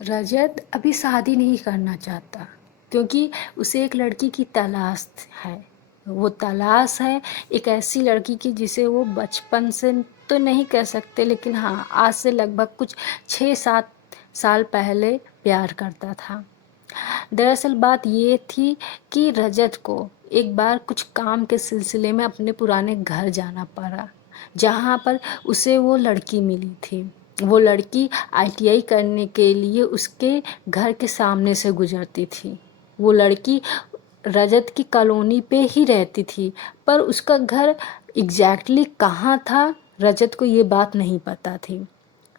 रजत अभी शादी नहीं करना चाहता क्योंकि उसे एक लड़की की तलाश है। वो तलाश है एक ऐसी लड़की की जिसे वो बचपन से तो नहीं कह सकते, लेकिन हाँ, आज से लगभग कुछ 6-7 साल पहले प्यार करता था। दरअसल बात ये थी कि रजत को एक बार कुछ काम के सिलसिले में अपने पुराने घर जाना पड़ा, जहाँ पर उसे वो लड़की मिली थी। वो लड़की आईटीआई करने के लिए उसके घर के सामने से गुजरती थी। वो लड़की रजत की कॉलोनी पे ही रहती थी, पर उसका घर एग्जैक्टली कहाँ था, रजत को ये बात नहीं पता थी।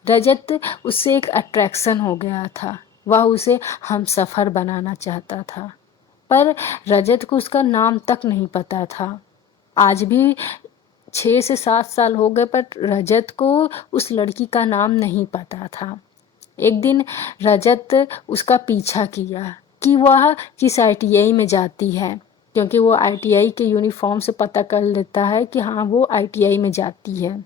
रजत उससे एक अट्रैक्शन हो गया था। वह उसे हमसफ़र बनाना चाहता था, पर रजत को उसका नाम तक नहीं पता था। आज भी 6 से 7 साल हो गए, पर रजत को उस लड़की का नाम नहीं पता था। एक दिन रजत उसका पीछा किया कि वह किस आईटीआई में जाती है, क्योंकि वो आईटीआई के यूनिफॉर्म से पता कर लेता है कि हाँ, वो आईटीआई में जाती है।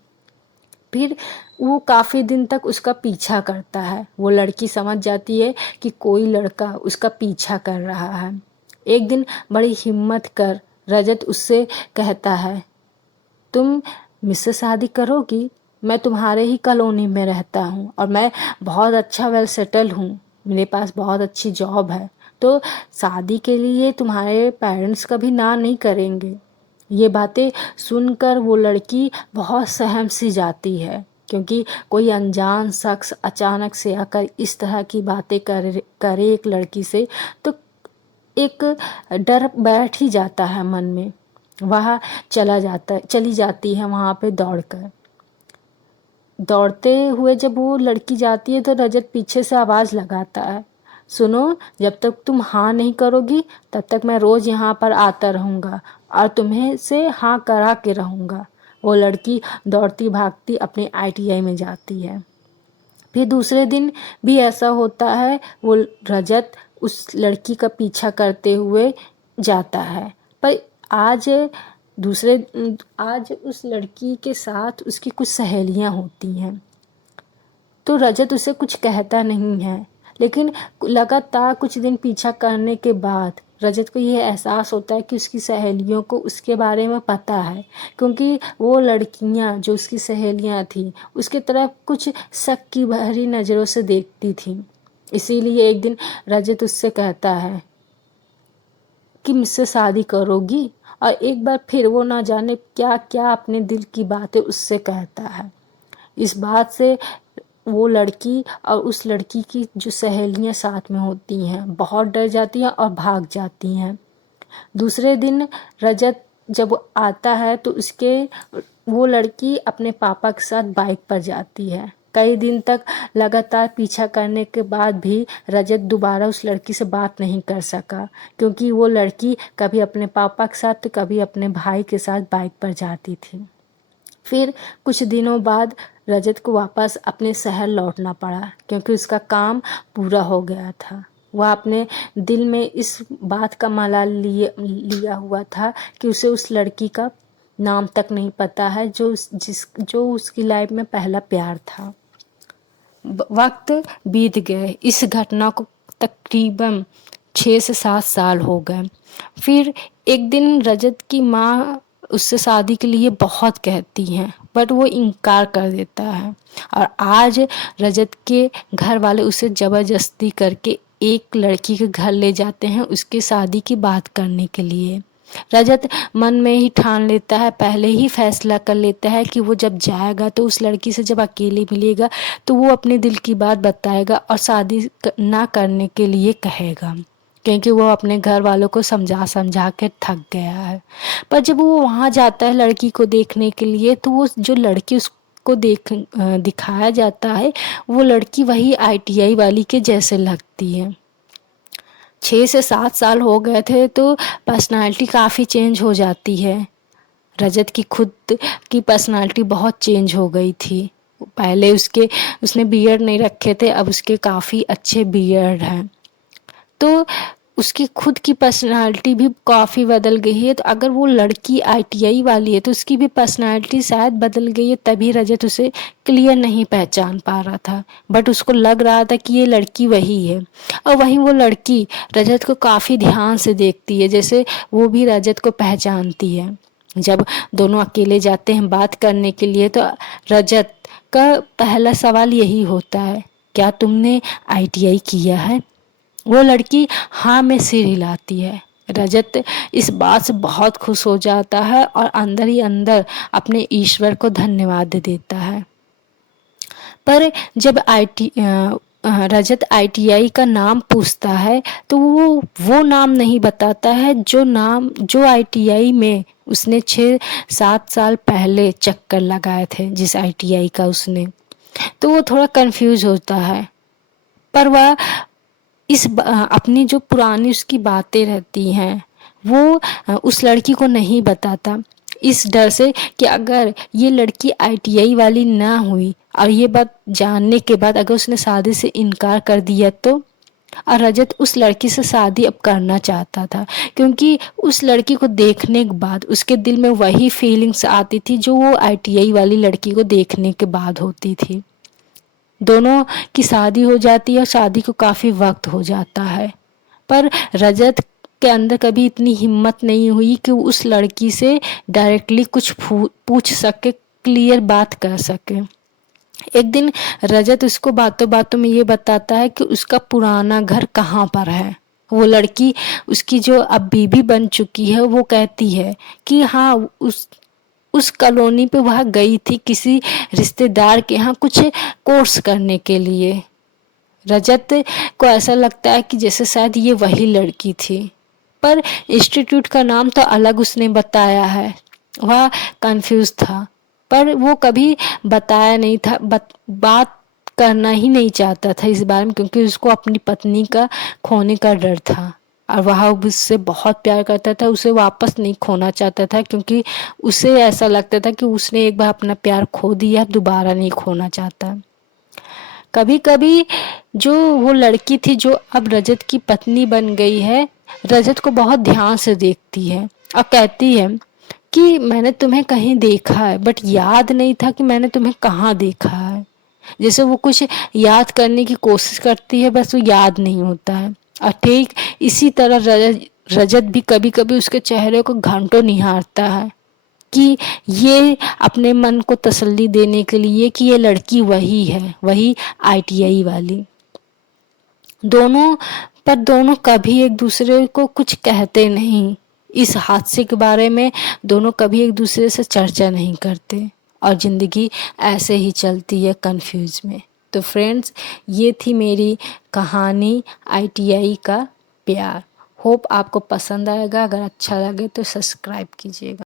फिर वो काफ़ी दिन तक उसका पीछा करता है। वो लड़की समझ जाती है कि कोई लड़का उसका पीछा कर रहा है। एक दिन बड़ी हिम्मत कर रजत उससे कहता है, तुम मुझसे शादी करोगी? मैं तुम्हारे ही कॉलोनी में रहता हूँ और मैं बहुत अच्छा वेल सेटल हूँ, मेरे पास बहुत अच्छी जॉब है, तो शादी के लिए तुम्हारे पेरेंट्स कभी ना नहीं करेंगे। ये बातें सुनकर वो लड़की बहुत सहम सी जाती है, क्योंकि कोई अनजान शख्स अचानक से आकर इस तरह की बातें करे एक लड़की से, तो एक डर बैठ ही जाता है मन में। वह चली जाती है वहाँ पे दौड़कर। दौड़ते हुए जब वो लड़की जाती है तो रजत पीछे से आवाज़ लगाता है, सुनो, जब तक तुम हाँ नहीं करोगी तब तक मैं रोज़ यहाँ पर आता रहूँगा और तुम्हें से हाँ करा के रहूँगा। वो लड़की दौड़ती भागती अपने आईटीआई में जाती है। फिर दूसरे दिन भी ऐसा होता है। वो रजत उस लड़की का पीछा करते हुए जाता है, पर आज दूसरे आज उस लड़की के साथ उसकी कुछ सहेलियां होती हैं। तो रजत उसे कुछ कहता नहीं है, लेकिन लगातार कुछ दिन पीछा करने के बाद रजत को यह एहसास होता है कि उसकी सहेलियों को उसके बारे में पता है, क्योंकि वो लड़कियां जो उसकी सहेलियां थीं उसके तरफ कुछ शक की भरी नज़रों से देखती थीं। इसीलिए एक दिन रजत उससे कहता है कि मुझसे शादी करोगी, और एक बार फिर वो ना जाने क्या क्या अपने दिल की बातें उससे कहता है। इस बात से वो लड़की और उस लड़की की जो सहेलियां साथ में होती हैं बहुत डर जाती हैं और भाग जाती हैं। दूसरे दिन रजत जब आता है तो उसके वो लड़की अपने पापा के साथ बाइक पर जाती है। कई दिन तक लगातार पीछा करने के बाद भी रजत दोबारा उस लड़की से बात नहीं कर सका, क्योंकि वो लड़की कभी अपने पापा के साथ तो कभी अपने भाई के साथ बाइक पर जाती थी। फिर कुछ दिनों बाद रजत को वापस अपने शहर लौटना पड़ा, क्योंकि उसका काम पूरा हो गया था। वह अपने दिल में इस बात का मलाल लिया हुआ था कि उसे उस लड़की का नाम तक नहीं पता है जो उसकी लाइफ में पहला प्यार था। वक्त बीत गए। इस घटना को तकरीबन 6 से 7 साल हो गए। फिर एक दिन रजत की माँ उससे शादी के लिए बहुत कहती हैं, बट वो इनकार कर देता है, और आज रजत के घर वाले उसे ज़बरदस्ती करके एक लड़की के घर ले जाते हैं उसकी शादी की बात करने के लिए। रजत मन में ही ठान लेता है, पहले ही फैसला कर लेता है कि वो जब जाएगा तो उस लड़की से जब अकेले मिलेगा तो वो अपने दिल की बात बताएगा और शादी ना करने के लिए कहेगा, क्योंकि वो अपने घर वालों को समझा समझा के थक गया है। पर जब वो वहाँ जाता है लड़की को देखने के लिए, तो वो जो लड़की उसको दिखाया जाता है वो लड़की वही आईटीआई वाली के जैसे लगती है। 6 से 7 साल हो गए थे तो पर्सनालिटी काफ़ी चेंज हो जाती है। रजत की खुद की पर्सनालिटी बहुत चेंज हो गई थी। पहले उसने बियर्ड नहीं रखे थे, अब उसके काफ़ी अच्छे बियर्ड हैं। तो उसकी खुद की पर्सनालिटी भी काफ़ी बदल गई है। तो अगर वो लड़की आईटीआई वाली है तो उसकी भी पर्सनालिटी शायद बदल गई है, तभी रजत उसे क्लियर नहीं पहचान पा रहा था। बट उसको लग रहा था कि ये लड़की वही है। और वहीं वो लड़की रजत को काफ़ी ध्यान से देखती है, जैसे वो भी रजत को पहचानती है। जब दोनों अकेले जाते हैं बात करने के लिए तो रजत का पहला सवाल यही होता है, क्या तुमने आईटीआई किया है? वो लड़की हाँ में सिर हिलाती है। रजत इस बात से बहुत खुश हो जाता है और अंदर ही अंदर अपने ईश्वर को धन्यवाद देता है। पर जब रजत आईटीआई का नाम पूछता है तो वो नाम नहीं बताता है जो आईटीआई में उसने 6-7 साल पहले चक्कर लगाए थे, जिस आईटीआई का उसने। तो वो थोड़ा कंफ्यूज होता है। पर वह अपनी जो पुरानी उसकी बातें रहती हैं वो उस लड़की को नहीं बताता, इस डर से कि अगर ये लड़की आईटीआई वाली ना हुई और ये बात जानने के बाद अगर उसने शादी से इनकार कर दिया तो। और रजत उस लड़की से शादी अब करना चाहता था, क्योंकि उस लड़की को देखने के बाद उसके दिल में वही फीलिंग्स आती थी जो वो आईटीआई वाली लड़की को देखने के बाद होती थी। दोनों की शादी हो जाती है और शादी को काफ़ी वक्त हो जाता है। पर रजत के अंदर कभी इतनी हिम्मत नहीं हुई कि वो उस लड़की से डायरेक्टली कुछ पूछ सके, क्लियर बात कर सके। एक दिन रजत उसको बातों बातों में ये बताता है कि उसका पुराना घर कहाँ पर है। वो लड़की, उसकी जो अब बीबी बन चुकी है, वो कहती है कि हाँ उस कॉलोनी पे वह गई थी किसी रिश्तेदार के यहाँ कुछ कोर्स करने के लिए। रजत को ऐसा लगता है कि जैसे शायद ये वही लड़की थी, पर इंस्टीट्यूट का नाम तो अलग उसने बताया है। वह कंफ्यूज था, पर वो कभी बताया नहीं था, बात करना ही नहीं चाहता था इस बारे में, क्योंकि उसको अपनी पत्नी का खोने का डर था और वह उससे बहुत प्यार करता था, उसे वापस नहीं खोना चाहता था, क्योंकि उसे ऐसा लगता था कि उसने एक बार अपना प्यार खो दिया, दोबारा नहीं खोना चाहता। कभी कभी जो वो लड़की थी जो अब रजत की पत्नी बन गई है, रजत को बहुत ध्यान से देखती है और कहती है कि मैंने तुम्हें कहीं देखा है, बट याद नहीं था कि मैंने तुम्हें कहाँ देखा है। जैसे वो कुछ याद करने की कोशिश करती है, बस वो याद नहीं होता है। और ठीक इसी तरह रजत भी कभी कभी उसके चेहरे को घंटों निहारता है कि ये अपने मन को तसल्ली देने के लिए कि ये लड़की वही है, वही आईटीआई वाली। दोनों कभी एक दूसरे को कुछ कहते नहीं। इस हादसे के बारे में दोनों कभी एक दूसरे से चर्चा नहीं करते और ज़िंदगी ऐसे ही चलती है कंफ्यूज में। तो फ्रेंड्स, ये थी मेरी कहानी आईटीआई का प्यार। होप आपको पसंद आएगा। अगर अच्छा लगे तो सब्सक्राइब कीजिएगा।